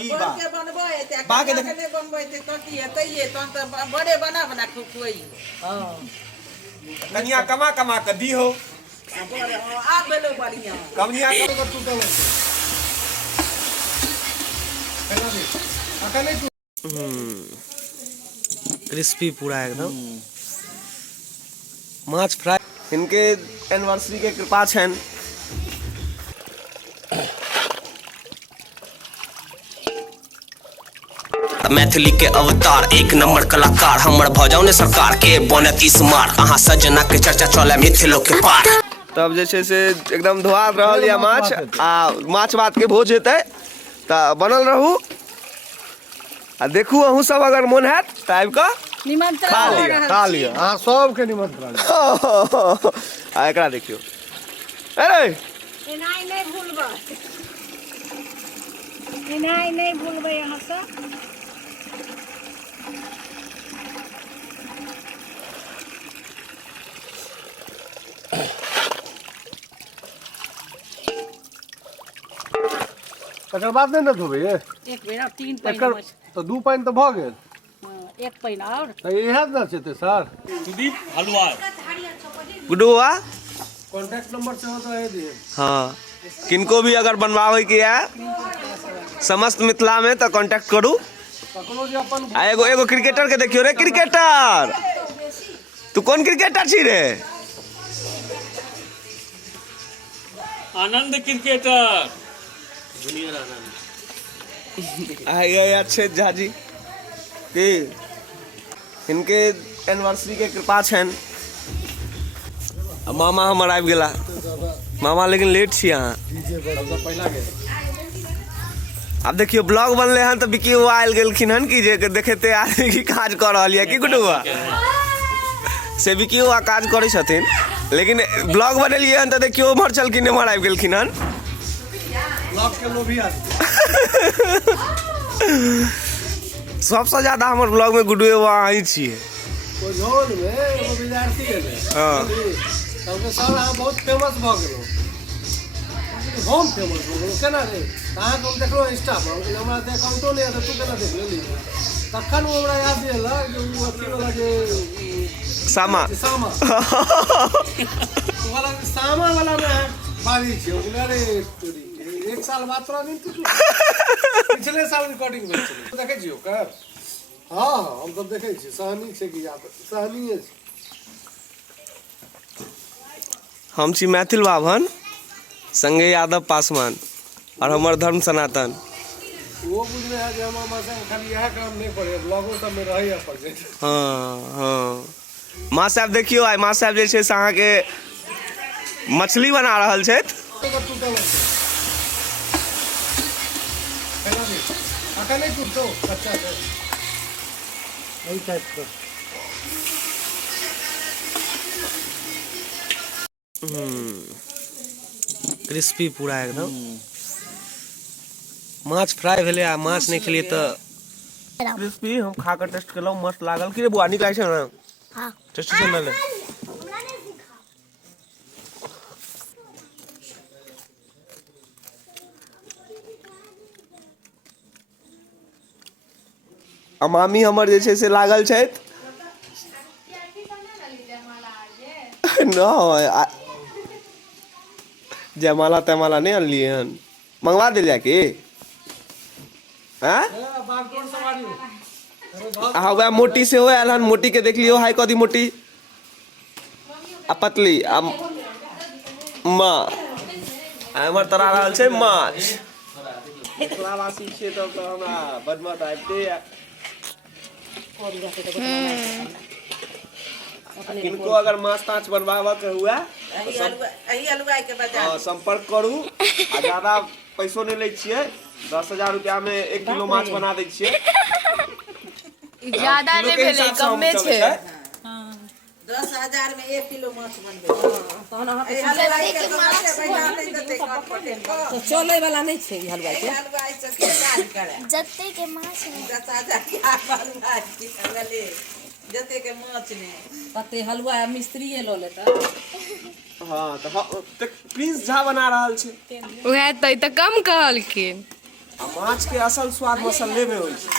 की बा के बनबै ते बा के देख ने बनबै ते कथी हेतै ये तहन त बड़े बना बना खुआई हां कनिया कमा कमा के दी हो आ बेलो बढ़िया कनिया का टूटल क्रिस्पी पूरा एकदम माछ फ्राई इनके एनिवर्सरी के कृपा छन मैथिली के अवतार एक नंबर कलाकार हमर भौजाउने सरकार के बनत स्मार अहाँ सजना के चर्चा चले मिथिलो के पार तब जे छै से एकदम धोआ रहल या माछ आ माछ भात के भोज हेतै त बनल रहू आ देखू अहू सब अगर मन हैत त आबि क निमंत्रण खा लिया हां सबके निमंत्रण आ एकरा देखियो अरे एनाइ नहीं भूलबै एनाइ नहीं भूलबै अहाँ सब तकर बाद नहीं न धोबे ये एक बेर और तीन एकर पाइन तो दू पाइन तो भ गेल एक पाइन और तो इहे न छै ते सर गुडुआ कांटेक्ट नंबर से हो तो है दिए हाँ किनको भी अगर बनवावे के है समस्त मिथिला में तो कांटेक्ट करू ककरो जे अपन आ एगो क्रिकेटर के देखियो रे क्रिकेटर तू कौन क्रिकेटर छी रे आनंद क्रिकेटर आए अच्छे झाजी की इनके एनिवर्सरी के कृपा छन मामा हमर आबि गेला मामा लेकिन लेट छी अहाँ अब देखियो ब्लॉग बनले हन तो बिकी हुआ आयल गेलखिन हन कि जे देखेते आदमी की काज कर रहल है कि गुडुआ से बिकी हुआ काज करै छथिन लेकिन ब्लॉग बनेलिए हन तो देखियो उमर चलकिन एमहर आबि गेलखिन हन ब्लॉग के लोभी आदमी सबसे ज्यादा हमर ब्लॉग में गुडुए हुआ अहीं छिए ओ झोल में एगो विद्यार्थी गेले हां सबके सर अहाँ बहुत फेमस भ गेलो हम फेमस भ गेलो केना रे अहाँ को देखलो इंस्टा पर हमरा ते अकाउंटो नहीं है तू केना देख लेली तखन वो हमरा याद दिला कि वो अथी वाला जे सामा सामा वाला सामा वाला में बारी छै ओकरा रे तोरी एक साल बाद तोरा नहीं तू पिछले साल रिकॉर्डिंग भेल छलै देखै छियो कर हां हम सब देखै छी सहनी छै कि याद सहनी है हम छी मैथिल बाभन संगे यादव पासवान और हमर धर्म सनातन वो बुझले है जे हम मासे खाली यह काम नहीं करे ब्लॉगो सब में रहै पर जे हाँ हाँ माँ साहब देखियो आइ माँ साहब जे छै से अहाँ के मछली बना रहल छथि अका नहीं टूटतो अच्छा है यही टाइप का क्रिस्पी पूरा एकदम माछ फ्राई भेले आ माछ नहीं खेलिए तो क्रिस्पी हम खा कर टेस्ट केलौ मस्त लागल कि रे बुआ नीक लागै छै ना हां टेस्ट छै ना ले मामी हमर जे छै से लागल छथि न जयमाला तयमाला नहीं अनलिए हन मंगवा दिल जाए की हाँ वह मोटी से हो आयल हन मोटी के देख लियो हाई कदी मोटी आ पतली आ माँ हमर तरा रहल छै माछ मिथिलावासी छै तब तो हमरा बदमत आबिते किनको अगर माछ ताछ बनवाबा के हुआ संपर्क करू आ ज्यादा पैसो नहीं लै छियै 10,000 रुपया में 1 किलो माछ बना दै छियै ज्यादा नहीं भेले कम में छे 10,000 में 1 किलो माछ बनबे तो चले वाला नहीं छे हलवाई के हलवाई से काज करे जत्ते के माछ 10,000 के हलवाई के जते के माछ ने कते हलवा मिस्त्री लो लेता हां तो प्रिंस झा बना रहल छै उहे त कम कहलखिन आ माछ के असल स्वाद मसाले में होइ छै।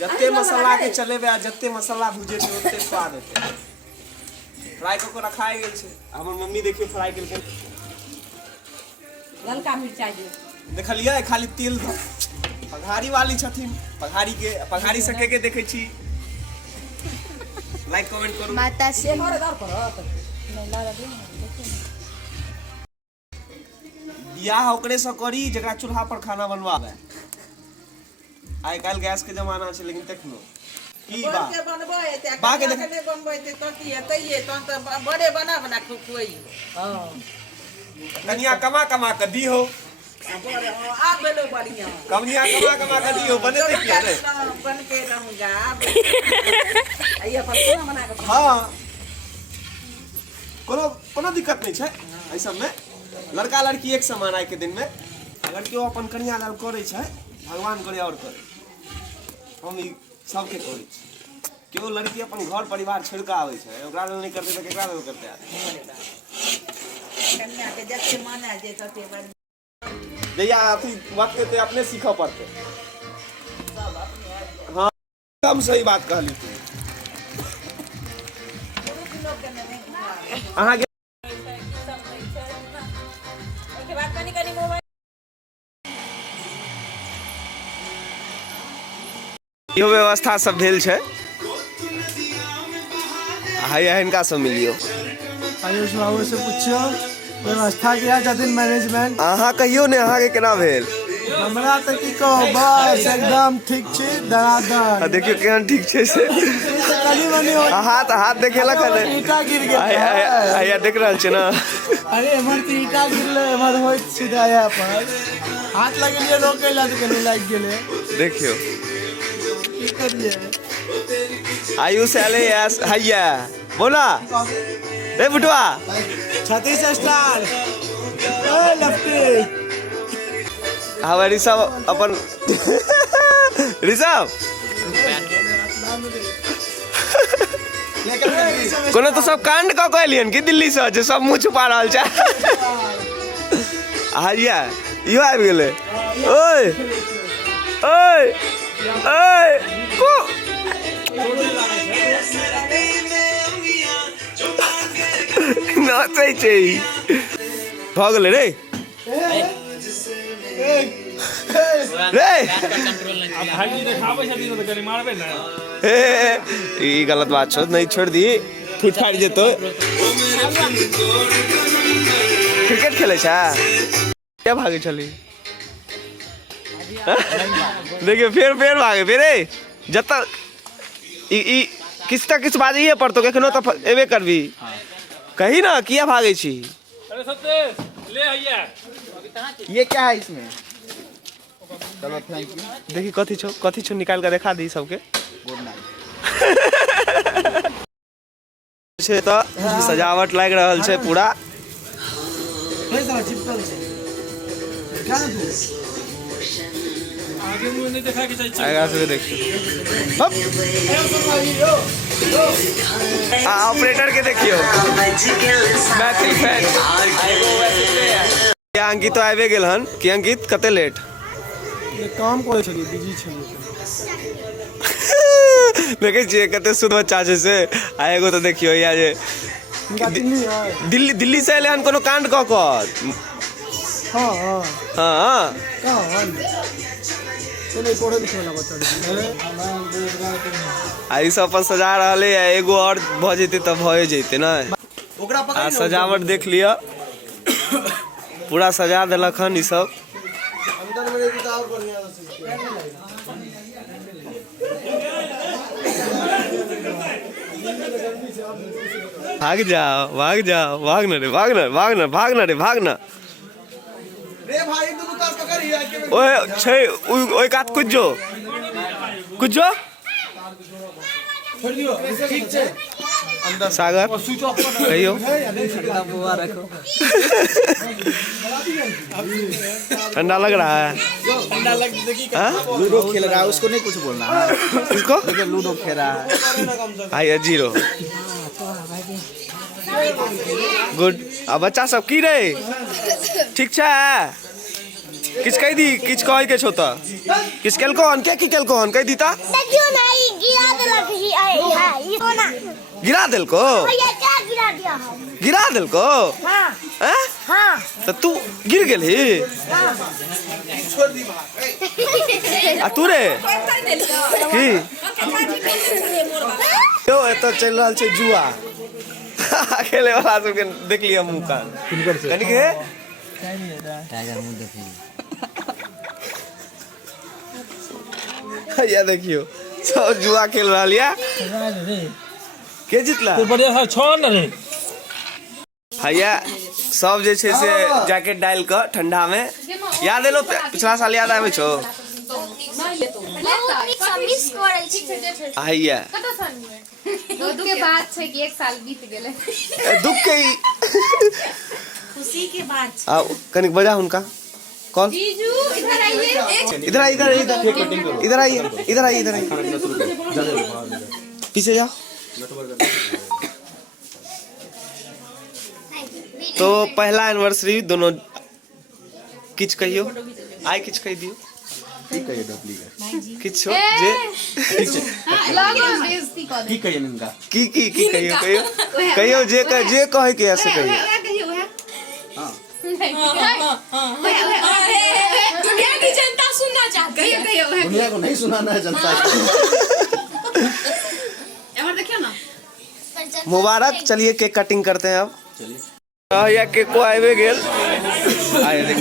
जत्ते मसाला के चलेबे आ जत्ते मसाला भुजे छै ओते स्वाद हेतै। फ्राई को रखाय गेल छै। हमर मम्मी देखियो फ्राई केलकै। ललका मिरचाई दे देखलियै खाली तेल पघारी वाली छथिन। पघारी से के देखै छी। लाइक कमेंट करू। माता से बियाह ओकरे से करी जकरा चूल्हा पर खाना बनवावे। आइ काल्हि गैस के जमाना छै लेकिन देखनो की बा के बनबै त बा के देख के बनबै त की हेतै ये तहन त बड़े बना बना खुआई। हां कनिया कमा कमा के दी हो। आ बेलो बढ़िया कनिया कमा के दी हो बनेते की रे बन के रहूंगा। आइए पर खाना बना के हां कोनो दिक्कत नहीं छै। एहि सब में लड़का लड़की एक समान आइ के दिन में अगर केओ अपन कनिया लाल करे छै भगवान करे और करे। हम ई सबके करै छी। केओ लड़की अपन घर परिवार छोड़ के आवे छै ओकरा लेल नहीं करते त केकरा लेल करते कन्या के जत्ते माने जे तते बन जैया अथी वक्त ते अपने सीखऽ पड़ते। हाँ एकदम सही बात कहली तू। अहाँ के इहो व्यवस्था सब भेल छै। हाय हिनका सब मिलियो। आयुष बाबू से पूछियो व्यवस्था किया छथिन मैनेजमेंट। अहाँ कहियो ने अहाँ के केना भेल। हमरा त की कहो बस एकदम ठीक छै दरादर। देखियो केहन ठीक छै से कनी मनी हाथ देखेला खले ईटा गिर गेल। आया देख रहल छै ना। अरे एमर त ईटा गिरले एमर होइत सीधा आया पर हाथ लगेलिए रोके ला त कनी लाग गेले। देखियो की करिए आयुष आले यस हैया बोला रे बुटवा 36 स्टार ए लफ्टी हवा ऋषभ अपन ऋषभ कोनो तो सब कांड क के एलियन कि दिल्ली से जे सब मुंह छुपा रहल छै। हैया इहो आबि गेलै। ओए ओए ओए को नाचै छै भ गेलै रे रे ई गलत बात छो नहीं छोड़ दी फुट फाट जेतो। क्रिकेट खेले छा क्या भागे चली देखियो फेर भागे फेर जत ई किस तक किस बाजिए पड़तो कखनो त एबे करबी कही ना किया भागे छी। अरे सत्तेश ले आइए ये क्या है इसमें। चलो थैंक यू। देखी कथी छो निकाल के दिखा दी सबके। Good night. छै त सजावट लाग रहल छै पूरा। आगे मुंह नहीं देखा के चाहिए। आएगा से देखियो ऑपरेटर के देखियो मैथिल फैन क्या अंकित आबे गेल हन कि अंकित कते लेट ये काम करे छलिए बिजी छलिए। देखे छियै कते शुद्ध बच्चा छै से। आ एगो तो देखियो या जे दिल्ली से एले हन कोनो कांड क क। हां हां हां हां चले पढ़े लिखे वाला बच्चा आई सब अपन सजा रहले है। एगो और भ जेते त भए जेते ना। ओकरा आ सजावट देख लिया पूरा सजा देलक हन ई सब। अंदर में रहती तो और बढ़िया भाग ना रे भाई तू तो पकड़ी है ओए छै ओए कात कुछ जो छोड़ दियो ठीक छै अंदर सागर कहियो ठंडा लग रहा है। ठंडा लग देखी लूडो खेल रहा है उसको नहीं कुछ बोलना है। किसको देखिए लूडो खेल रहा है। हाय जीरो गुड। अब बच्चा सब की रे ठीक छै किच कह दी किच कह के छोता किच केल कौन क्या की केल कौन कह दीता देखियो ना ई गिरा देलक ई है ई सोना गिरा दिल को भैया क्या गिरा दिया है गिरा दिल को हां हैं हां तो तू गिर गेल ही आ तू रे की यो एतो चल रहल छै जुआ खेले वाला सब के देख लिया मुंह कान कनी के टाइगर मुंह देखिए या देखियो सब जुआ खेल रहा लिया के जितला बढ़िया है 6 न रे भैया सब जे छै से जैकेट डाल के ठंडा में याद एलो पिछला साल याद आवे छो मिस करै छी आइया दुख के बाद छै कि 1 साल बीत गेले दुख के खुशी के बाद आओ कनिक बजा उनका कॉल जीजू इधर आइए इधर आइए इधर आइए इधर आइए पीछे जाओ तो पहला एनिवर्सरी दोनों किच कहियो आइ किच कह दियो किच हो जे की कहिए इनका की कहियो कहियो जे कहे के ऐसे कहियो दुनिया की जनता सुनना चाहती है दुनिया को नहीं सुनाना है जनता को देखियो ना मुबारक चलिए केक कटिंग करते हैं अब या केक को आए गेल आए देख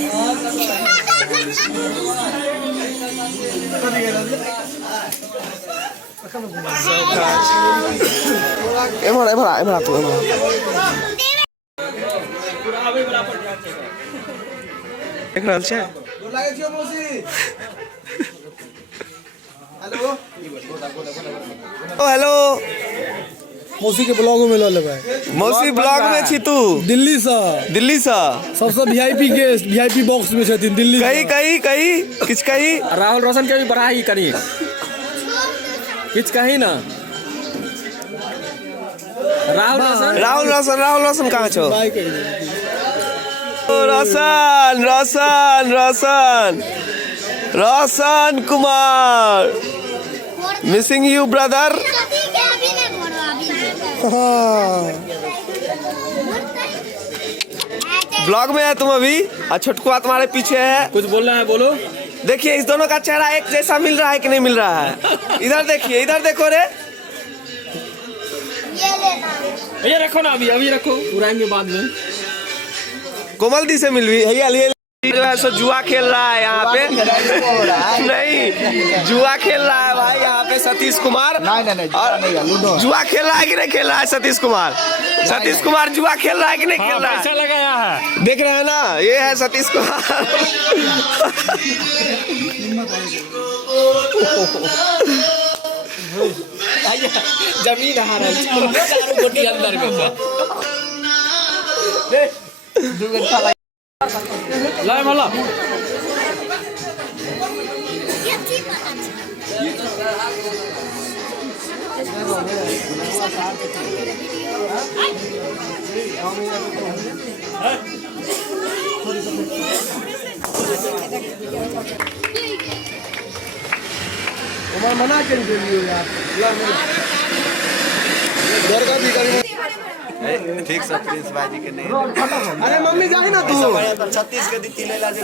एमरा तू देख रहल छै हेलो मौसी के ब्लॉग में ले भाई मौसी ब्लॉग में छी तू दिल्ली से सबसे वीआईपी गेस्ट वीआईपी बॉक्स में छथिन दिल्ली कही किछ कही राहुल रोशन के भी बढ़ाई करी किछ कही ना राहुल रोशन कहाँ छो बाय कही Roshan Kumar missing you brother blog में है तुम अभी और छोटकुआ तुम्हारे पीछे है कुछ बोलना है बोलो देखिए इस दोनों का चेहरा एक जैसा मिल रहा है कि नहीं मिल रहा है इधर देखिए इधर देखो रे भैया रखो ना अभी रखो उड़ाएंगे बाद में कोमल दी से मिल भी भैया लिए जो है सो जुआ खेल रहा है यहाँ पे नहीं जुआ खेल रहा है भाई यहाँ पे सतीश कुमार नहीं लूडो जुआ खेल रहा है कि नहीं खेल रहा है सतीश कुमार जुआ खेल रहा है कि नहीं खेल रहा है पैसा लगाया है देख रहे हैं ना ये है सतीश कुमार जमीन हारा गोटी अंदर में लाए मला मना कर दियो यार ठीक सब प्रिंस बाजी के नहीं अरे मम्मी जाके ना तू 36 के दी ले ला जे